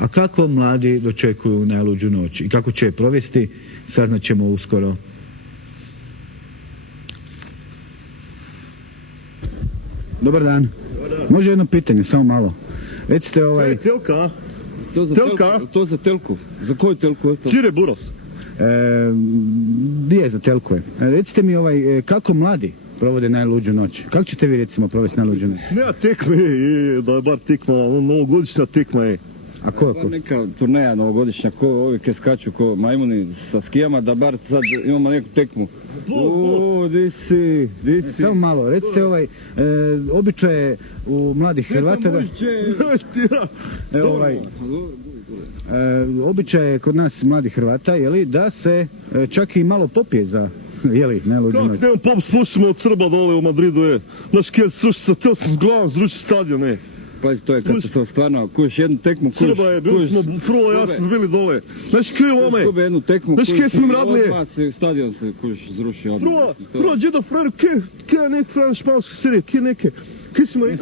A kako mladi dočekuju najluđu noć i kako će je provesti, saznaćemo uskoro. Dobar dan. Može jedno pitanje, samo malo. Recite Telka? To za telku. Za koju telku je to? Čire Buros. Gdje je za telku je? Recite mi kako mladi provode najluđu noć? Kako ćete vi recimo provesti najluđu noć? Nema tekme, da je bar tekma, novogodišnja tekma je. A ko? Neka turneja novogodišnja, ko ovi ke skaču ko majmuni sa skijama, da bar sad imamo neku tekmu. Di si? Samo malo, recite običaje u mladih Hrvata da... Običaje kod nas mladih Hrvata, jeli, da se čak i malo popije za, jeli, najluđu noć. Kako nemam pop slušamo od Srba dole u Madridu, je. Znaš, kje slušati sa htio sam s glavom zručiti stadion, je. Pazi, to je kad sam stvarno, kuš jednu tekmu, kuš... Srba je, bili smo, Frulo, ja sam bili dole. Znaš, kje lome? Skube jednu tekmu, znaš, kje smo im radili? Odmah se stadion se, kuš, zrušio odmah. Frulo, djedo frajer, kje nek frajer španske serije, kje neke...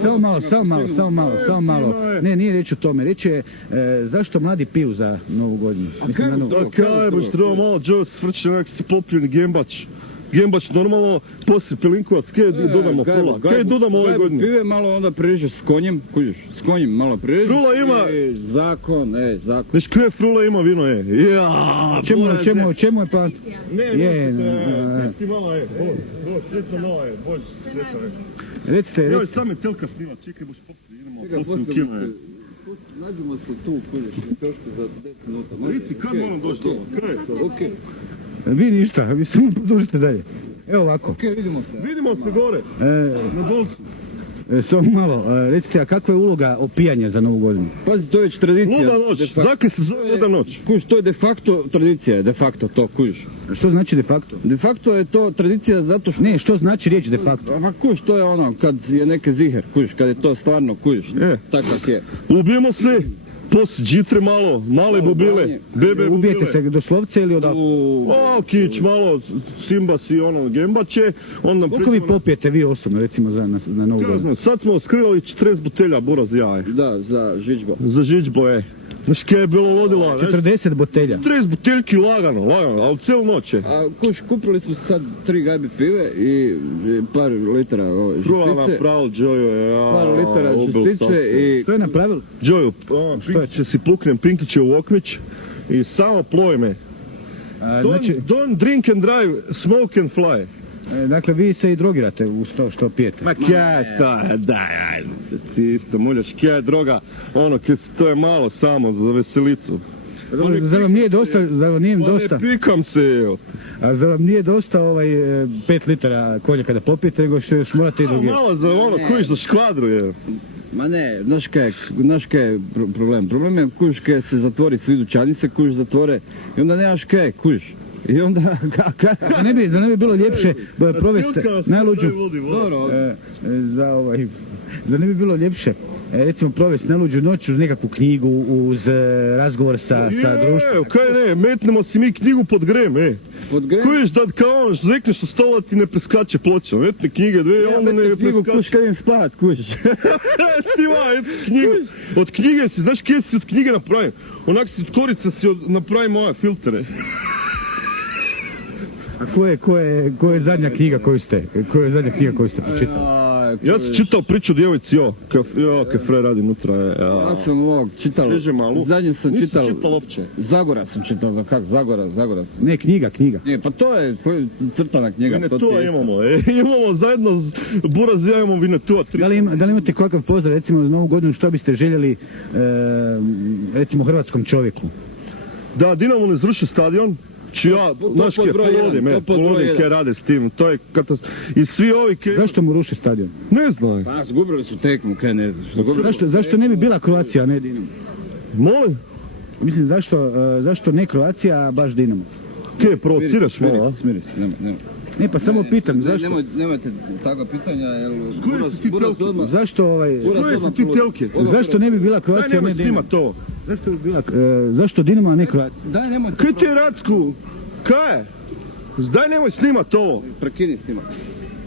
Samo malo. Ne, nije riječ o tome. Riječ je zašto mladi piju za Novu godinu. Kaj, boš treba malo Joe svrće, nek si popljeni gembač. Gembač normalno, poslije Pilinkovac, kaj dodamo Frula? Kaj dodamo ove godine? Pive malo onda pririžeš s konjem, kužiš, s konjem malo pririžeš. Frula ima... Zakon. Znaš kaj Frula ima vino, je? Čemu je pa... Ne, sjeci malo je, sjeci malo je, bož, sjeci je. Recite. Evo sam je telka snima, čekaj, boš popiti, idemo poslije u kino je. Nađemo se tu, kužiš, na trošku za 10 minuta. Reci, kad moram doći doma? Kaj je sad? Okej. Vi ništa, vi samo produžite dalje. Evo ovako. Okej, vidimo se. Vidimo se gore, na Dolcu. Samo malo, recite, a kakva je uloga opijanja za Novu godinu? Pazi, to je već tradicija. Luda noć, zakaj se zove luda noć? Kuš, to je de facto tradicija, de facto to, kuš. Što znači de facto? De facto je to tradicija zato što... Ne, što znači riječ de facto? Pa kuš, to je ono, kad je neke ziher, kuš, kad je to stvarno, kuš, tako kak je. Ubijemo se, poslije džitre malo, male bubile, bebe ubijete bubile. se doslovce ili odavde? Kić, malo simbas i ono gembače, onda... Koliko vi popijete vi osobno, recimo, na Novu godinu? Sad smo skrivali 40 butelja buraz jaje. Da, za žičbo. Za žičbo, Znaš kje je bilo vodila? 40 butelja? 40 buteljki lagano, ali cijelu noć je. A kuš, kupili smo sad 3 gajbe pive i par litara žestice. Frula napravil Joju, par litara žestice i... Što je napravil? Joju, Pinkiće si puknem Pinkiće u okmić i samo ploj me. Don't drink and drive, smoke and fly. Dakle, vi se i drogirate uz to što pijete? Ma kja je to, daj, ti isto muljaš, kja je droga, ono, to je malo samo za veselicu. Zar vam nije dosta, Ne pikam se, evo. A zar vam nije dosta 5 litara konjaka da popijete, nego što još morate i drugirati? Malo za ono, kojiš za škvadru, je. Ma ne, znaš kaj je problem? Problem je kuš kaj se zatvori svi dućani se kuš zatvore i onda nemaš kaj, kuš. I onda... Da ne bi bilo ljepše provesti najluđu... Zar ne bi bilo ljepše recimo provesti najluđu noć uz nekakvu knjigu, uz razgovor sa društvom? Kaj ne, metnemo si mi knjigu pod grem, Kojiš da kao ono, rekneš sa stola ti ne preskače ploča, metne knjige dve, onda ne preskače. Kuš kad idem spavat, kuš. Ti knjigu. Od knjige si, znaš kje si od knjige napravim? Onak si od korica si napravim ove filtere. A ko je zadnja knjiga koju ste pročitali? Ja sam čitao priču djevojci, kaj Fred radi unutra. Ja sam ovog čitao, zadnje sam čitao, uopće. Zagora sam čitao, kak Zagora. Ne, knjiga. Ne, pa to je crtana knjiga. Vinetua imamo zajedno Buraz i ja imamo Vinetua. Da li imate kakav pozdrav, recimo za Novu godinu, što biste željeli, recimo, hrvatskom čovjeku? Da Dinamo ne zruši stadion. Znaš kje, polodim kje rade s tim, to je i svi ovi kje... Zašto mu ruši stadion? Ne znam. Pa, zgubili su tekmu, kaj ne znaš. Zašto ne bi bila Kroacija, a ne Dinamo? Molim? Mislim, zašto ne Kroacija, a baš Dinamo? Kje, provociraš malo, a? Smiri se, nema. Ne, pa samo pitam, zašto? Nemojte takva pitanja, jer... Zašto ne bi bila Kroacija, a ne Dinamo? Zašto Dinamo, a ne Kroacija? Kaj ti je Racku? Kaj? Daj nemoj snimat ovo. Prekini snimat.